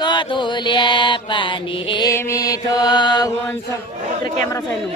को धुलिया पानी मिठो हुन्छ क्यामेरा छैन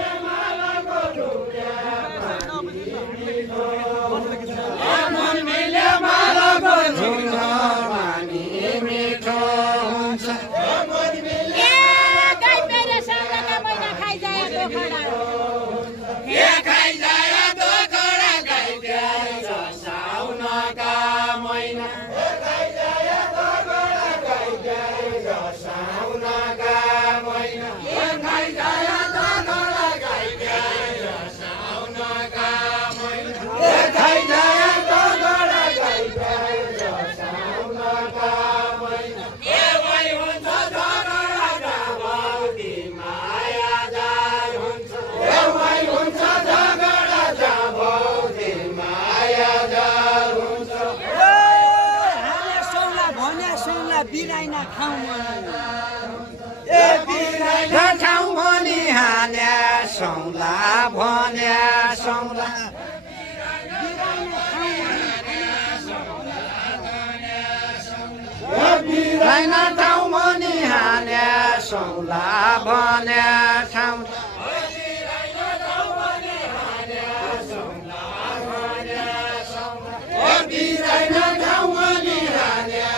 सौला भन्या सौला बिराइना ठाउँ मनि हान्या सौला भन्या ठाउँ बिराइना ठाउँ मनि हान्या सौला भन्या सौला बिराइना ठाउँ मनि हान्या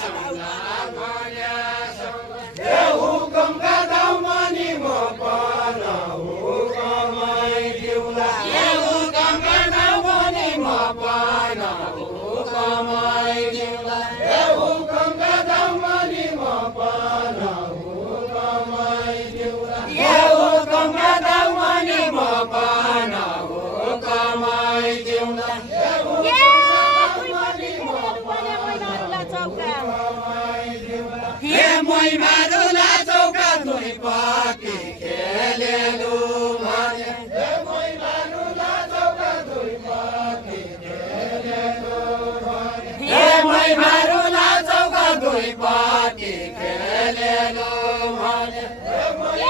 सौला हुकुमका दाउमनी म पन हुकुमै दिउला हुकुमका दाउमनी म पन हुकुमै दिउला हुकुमका दाउमनी म पन हुकुमै दिउला हुकुमका दाउमनी म पन हुकुमै दिउला हे मोइ मारुला चौका दुई पाकी खेलेलु भने हे मोइ मारुला चौका दुई पाकी खेलेलु भने हे मोइ मारुला चौका दुई पाकी खेलेलु भने हे मोइ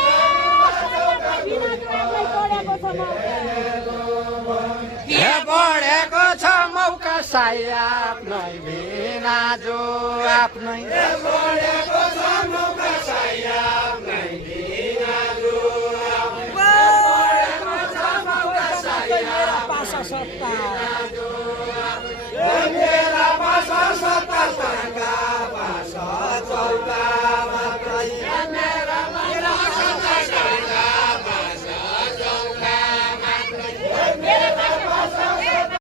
हे बढेको छ मौका साई आफ्नै बिना जो आफ्नै बढेको छ मौका साई आफ्नै बिना जो बढेको छ मौका साई आफ्नै बिना जो